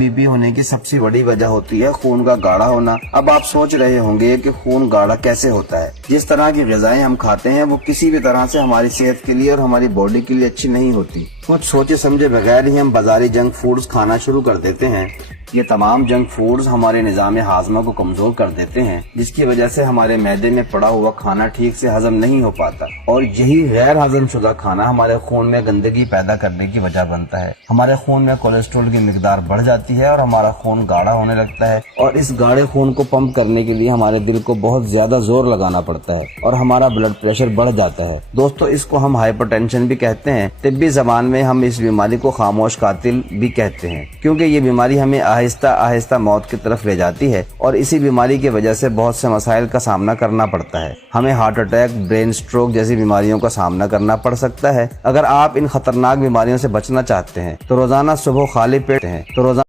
BP होने की सबसे बड़ी वजह होती है खून का गाढ़ा होना। अब आप सोच रहे होंगे कि खून गाढ़ा कैसे होता है। जिस तरह की ग़िज़ाएं हम खाते हैं वो किसी भी तरह से हमारी सेहत के लिए और हमारी बॉडी के लिए अच्छी नहीं होती। कुछ सोचे समझे बगैर ही हम बाजारी जंक फूड्स खाना शुरू कर देते हैं। ये तमाम जंक फूड्स हमारे निज़ाम हाज़मा को कमज़ोर कर देते हैं, जिसकी वजह से हमारे मैदे में पड़ा हुआ खाना ठीक से हजम नहीं हो पाता और यही गैर हजम शुदा खाना हमारे खून में गंदगी पैदा करने की वजह बनता है। हमारे खून में कोलेस्ट्रॉल की मिकदार बढ़ जाती है और हमारा खून गाढ़ा होने लगता है और इस गाढ़े खून को पंप करने के लिए हमारे दिल को बहुत ज्यादा जोर लगाना पड़ता है और हमारा ब्लड प्रेशर बढ़ जाता है। दोस्तों, इसको हम हाइपरटेंशन भी कहते हैं। तिब्बी ज़बान में हम इस बीमारी को खामोश कातिल भी कहते हैं, क्योंकि ये बीमारी हमें आहिस्ता आहिस्ता मौत की तरफ ले जाती है और इसी बीमारी की वजह से बहुत से मसाइल का सामना करना पड़ता है। हमें हार्ट अटैक, ब्रेन स्ट्रोक जैसी बीमारियों का सामना करना पड़ सकता है। अगर आप इन खतरनाक बीमारियों से बचना चाहते हैं तो रोजाना सुबह खाली पेट